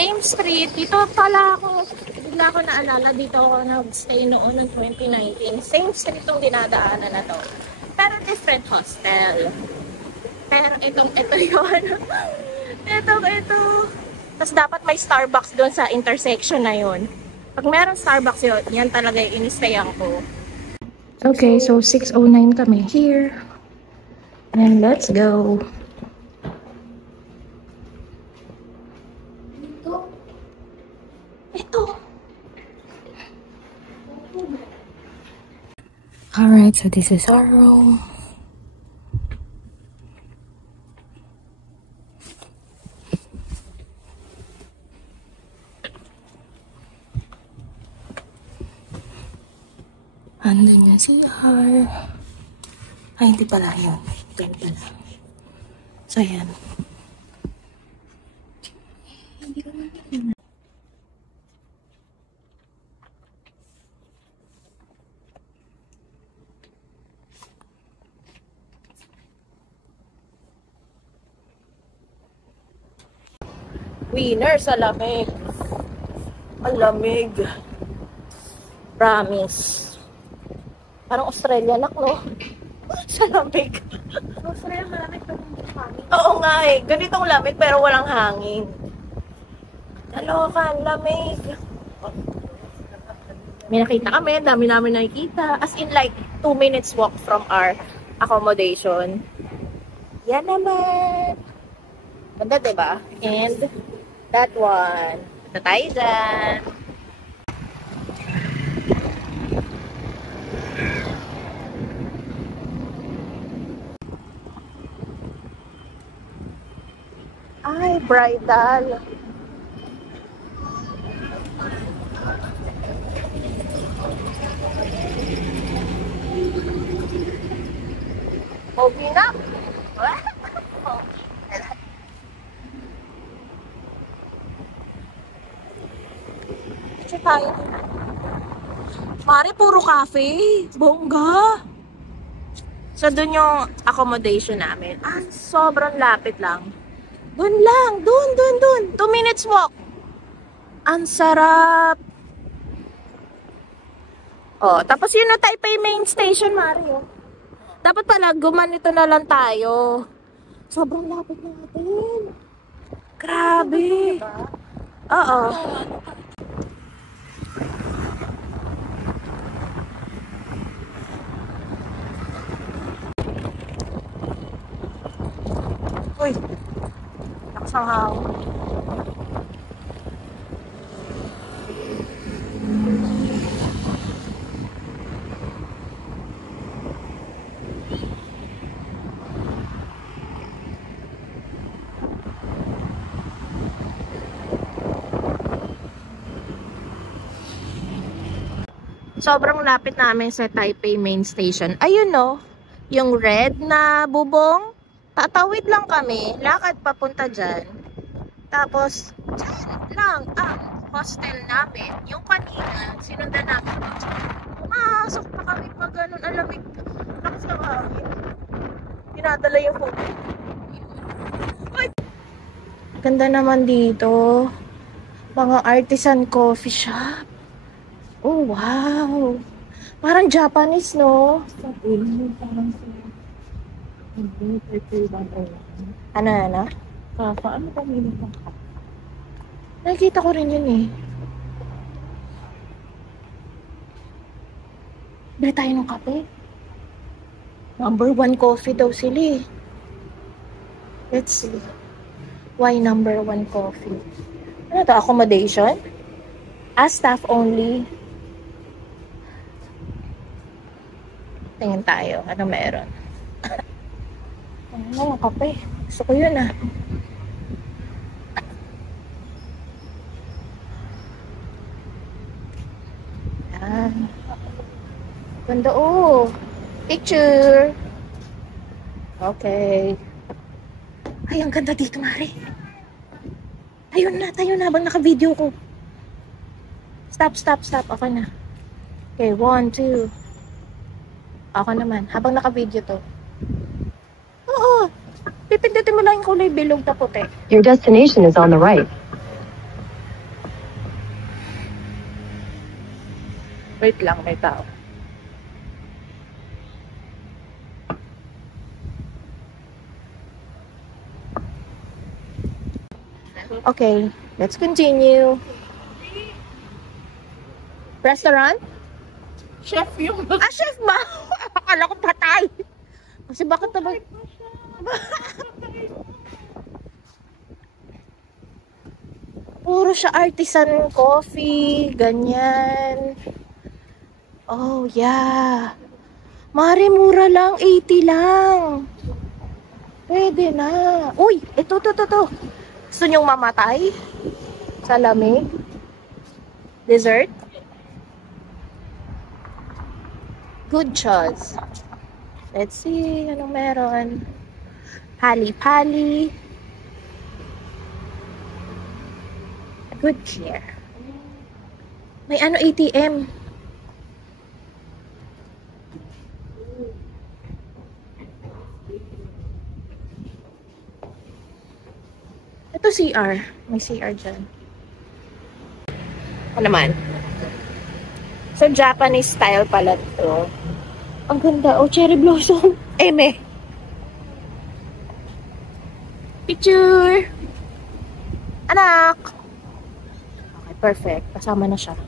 Same street. Dito pala ako, bigla ko naalala, dito ako nag-stay noon ng 2019. Same street yung dinadaanan na to. Pero different hostel. Pero ito yun. ito. Tapos dapat may Starbucks doon sa intersection na yun. Pag meron Starbucks yun, yan talaga yung in-stayan ko. Okay, so 6:09 kami here. And let's go. Ito. Alright, so this is our room. Andun yung CR. Ay, hindi pala yun. Diyan pala. So, yan. Winner sa lamig. Ang lamig. Promise. Parang Australian ako, no? Sa lamig. Australia, malamig pa ng hangin. Oo nga eh. Ganitong lamig pero walang hangin. Nalokan, lamig. May nakita kami. Dami namin nakikita. As in like 2 minutes walk from our accommodation. Yan naman. Ganda, diba? And that one. Ito tayo dyan. Ay, bridal. Okay na. Tayo. Mari, puro cafe. Bongga. So, dun yung accommodation namin. Ah, sobrang lapit lang. Dun lang. Dun. 2 minutes walk. Ang sarap. Oh, tapos yun na Taipei main station, Mario. Dapat pala, gumanito na lang tayo. Sobrang lapit natin. Grabe. Oo. Uy, lakas ang hawak. Sobrang lapit namin sa Taipei main station. Ayun no, yung red na bubong. Tatawid lang kami, lakad papunta dyan. Tapos, dyan lang ang hostel namin. Yung kanina, sinundan namin. Pumasok pa kami pag ganun, alamig. Lakas ng hangin. Dinadala yung phone. Ganda naman dito. Mga artisan coffee shop. Oh, wow. Parang Japanese, no? Parang ano? Paano kami ng kape? Nakikita ko rin yun eh. Bili tayo ng kape. Number 1 coffee daw sila eh. Let's see. Why number 1 coffee? Ano to? Accommodation? Staff only. Tingin tayo. Ano meron? Ano, kape. Gusto ko yun ah. Yan. Ganda oh. Picture. Okay. Ay, ang ganda dito, Mari. Tayo na habang naka-video ko. Stop. Ako na. Okay, 1, 2. Ako naman. Habang naka-video to. Oo. Pipindutin mo lang yung kulay bilog na puti. Your destination is on the right. Wait lang, may tao. Okay, let's continue. Restaurant? Chef yung... Chef ba? Akala ko patay. Kasi bakit na ba? Puro siya artisan coffee, ganyan. Oh, yeah. Mare, mura lang, 80 lang. Pwede na. Uy, ito. Gusto nyong mamatay? Sa lamig? Dessert? Good choice. Let's see, anong meron? Pali-pali. Good care. May ano, ATM. Ito CR. May CR dyan. Ano naman? So, Japanese style pala ito. Ang ganda. Oh, cherry blossom. Eme. Picture. Anak. Okay, perfect. Kasama na siya.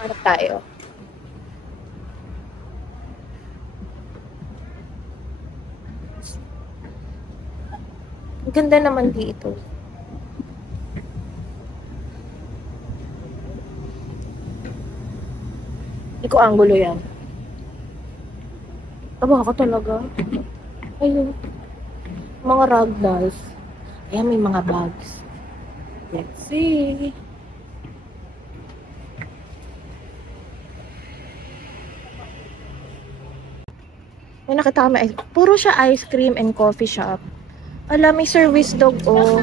Hanap tayo. Ang ganda naman dito. Hindi ko angulo yan. Aba ako talaga. Ayun. Mga ragdolls. Ayan, may mga bags. Let's see. May nakita kami. Puro siya ice cream and coffee shop. Alam, may service dog, oh.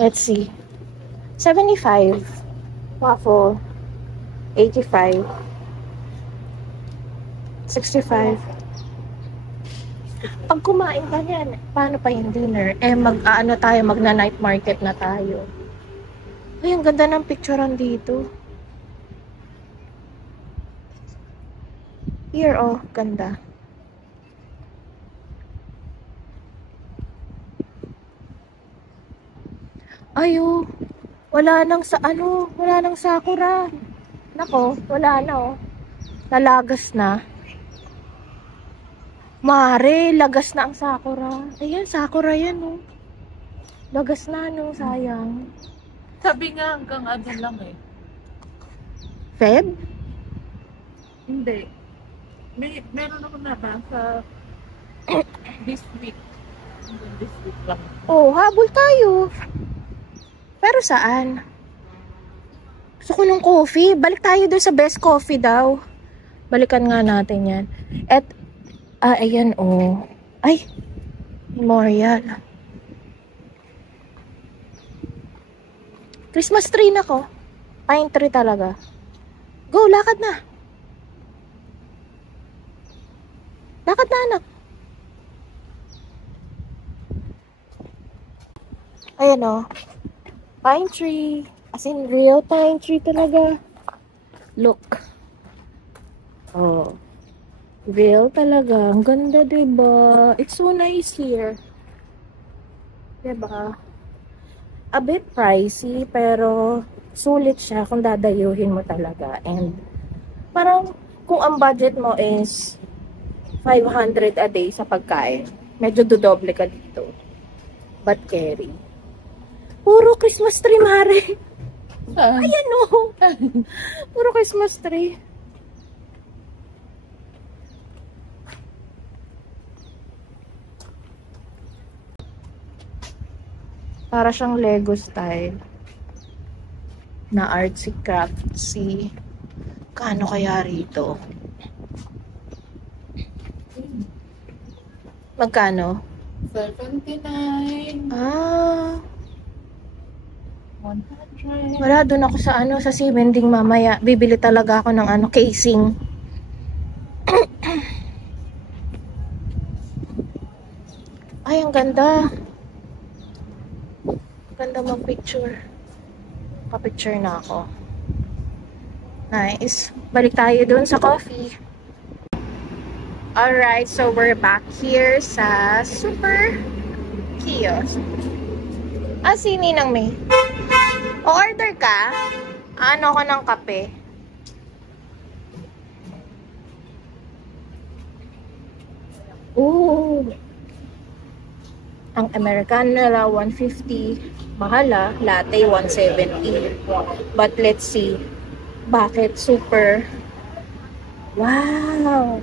Let's see. 75. Waffle. 85. 65. Pag kumain ka niyan, paano pa yung dinner? Mag-ano tayo, magna-night market na tayo. Ay, ang ganda ng picturean dito. Here, oh, ganda. Ayo, wala nang wala nang sakura. Nako, wala na, oh. Nalagas na. Mare, lagas na ang sakura. Ayan, sakura yan, oh. Lagas na, no, sayang. Sabi nga hanggang ano lang eh. Feb? Hindi. Meron ako nabasa this week. This week lang. Oh, habol tayo. Pero saan? Gusto ko ng coffee. Balik tayo doon sa best coffee daw. Balikan nga natin yan. Ayan, oh. Ay, memorial. Christmas tree na ko. Pine tree talaga. Go, lakad na. Lakad na, anak. Ayan, oh. Pine tree. As in, real pine tree talaga. Look. Oh. Real talaga. Ang ganda, diba? It's so nice here. Diba? A bit pricey, pero sulit siya kung dadayuhin mo talaga. And parang kung ang budget mo is 500 a day sa pagkain, medyo dodoble ka dito. But carry. Puro Christmas tree, Mare. Ayan, o. Puro Christmas tree. Para siyang Lego style. Na artsy craftsy. Kano kaya rito? Magkano? 79. 100. Wala, doon ako sa sa Sibending mamaya. Bibili talaga ako ng casing. Ay, ang ganda. Ganda mag-picture. Pa-picture na ako. Nice. Balik tayo dun sa coffee. Alright, so we're back here sa Super Kiosk. Si Ninang May. O-order ka? Ano ko ng kape? Ooh! Ang Americano nila, 150. Mahala, latte, 170. But let's see. Bakit super? Wow!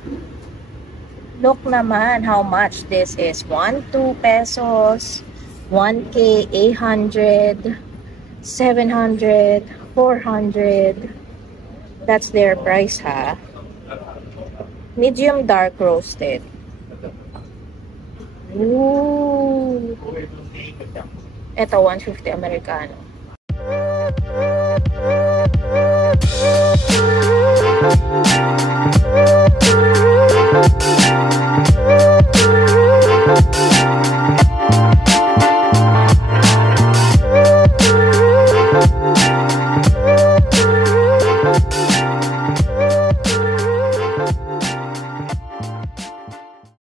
Look naman how much this is. 2 pesos, 1K, 800, 700, 400. That's their price, ha? Medium dark roasted. Ooh. Ito, 150 Americano.